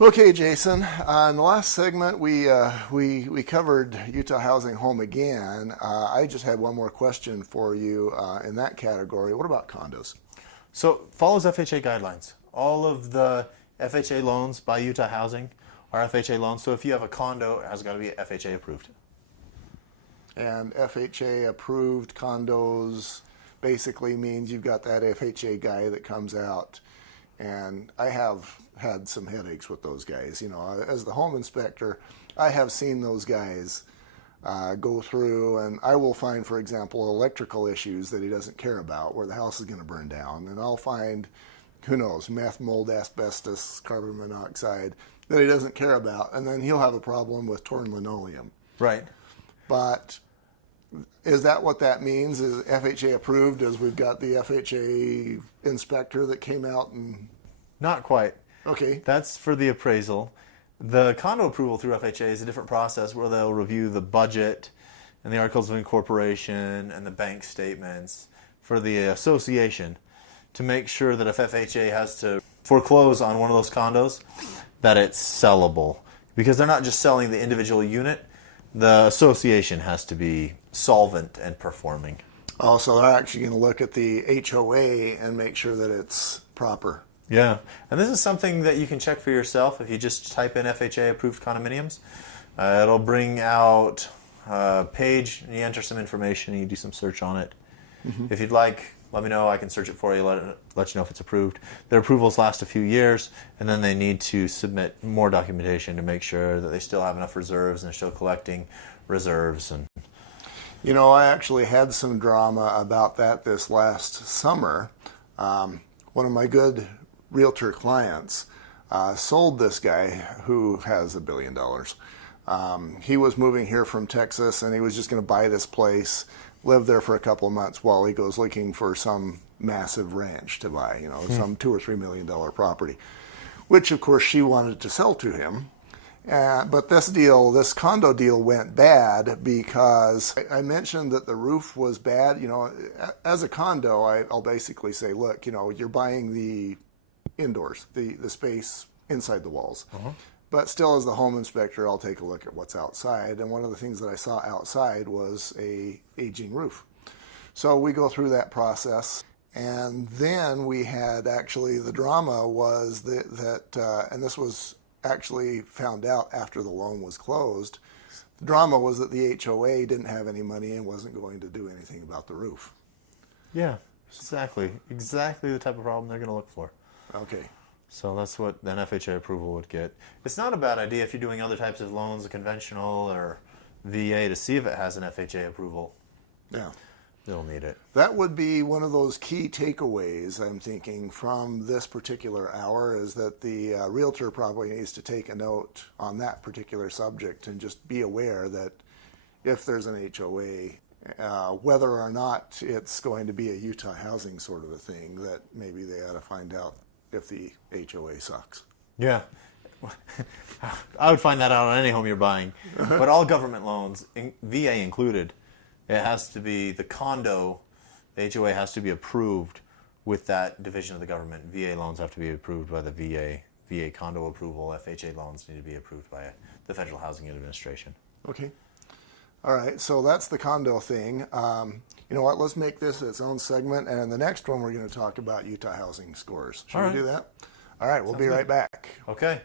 Okay, Jason. In the last segment, we covered Utah Housing Home again. I just had one more question for you in that category. What about condos? So follows FHA guidelines. All of the FHA loans by Utah Housing are FHA loans. So if you have a condo, it has got to be FHA approved. And FHA approved condos basically means you've got that FHA guy that comes out. And I have had some headaches with those guys. You know, as the home inspector, I have seen those guys go through, and I will find, for example, electrical issues that he doesn't care about, where the house is going to burn down. And I'll find, who knows, meth, mold, asbestos, carbon monoxide that he doesn't care about. And then he'll have a problem with torn linoleum. Right. But is that what that means? Is FHA approved as we've got the FHA inspector that came out and... Not quite. Okay. That's for the appraisal. The condo approval through FHA is a different process where they'll review the budget and the articles of incorporation and the bank statements for the association to make sure that if FHA has to foreclose on one of those condos, that it's sellable. Because they're not just selling the individual unit, the association has to be solvent and performing. Also, they're actually going to look at the HOA and make sure that it's proper. Yeah, and this is something that you can check for yourself if you just type in FHA approved condominiums. It'll bring out a page, and you enter some information, and you do some search on it. Mm-hmm. If you'd like, let me know. I can search it for you, let you know if it's approved. Their approvals last a few years, and then they need to submit more documentation to make sure that they still have enough reserves and they're still collecting reserves. And you know, I actually had some drama about that this last summer. One of my good realtor clients sold this guy who has $1 billion. He was moving here from Texas, and he was just going to buy this place, live there for a couple of months while he goes looking for some massive ranch to buy, you know, some $2 or $3 million property, which of course she wanted to sell to him. But this condo deal went bad because I mentioned that the roof was bad. You know, as a condo, I'll basically say, look, you know, you're buying the indoors, the space inside the walls. Uh-huh. But still, as the home inspector, I'll take a look at what's outside. And one of the things that I saw outside was a aging roof. So we go through that process. And then we had actually, the drama was that and this was actually found out after the loan was closed, the drama was that the HOA didn't have any money and wasn't going to do anything about the roof. Yeah, exactly the type of problem they're going to look for. Okay. So that's what an FHA approval would get. It's not a bad idea if you're doing other types of loans, a conventional or VA, to see if it has an FHA approval. Yeah. They'll need it. That would be one of those key takeaways, I'm thinking, from this particular hour, is that the realtor probably needs to take a note on that particular subject and just be aware that if there's an HOA, whether or not it's going to be a Utah Housing sort of a thing, that maybe they ought to find out if the HOA sucks. Yeah. I would find that out on any home you're buying. But all government loans, VA included, it has to be the condo, the HOA has to be approved with that division of the government. VA loans have to be approved by the VA condo approval. FHA loans need to be approved by the Federal Housing Administration. Okay. All right, so that's the condo thing. You know what, let's make this its own segment, and in the next one we're going to talk about Utah housing scores. Should we do that? All right, we'll be right back. Okay.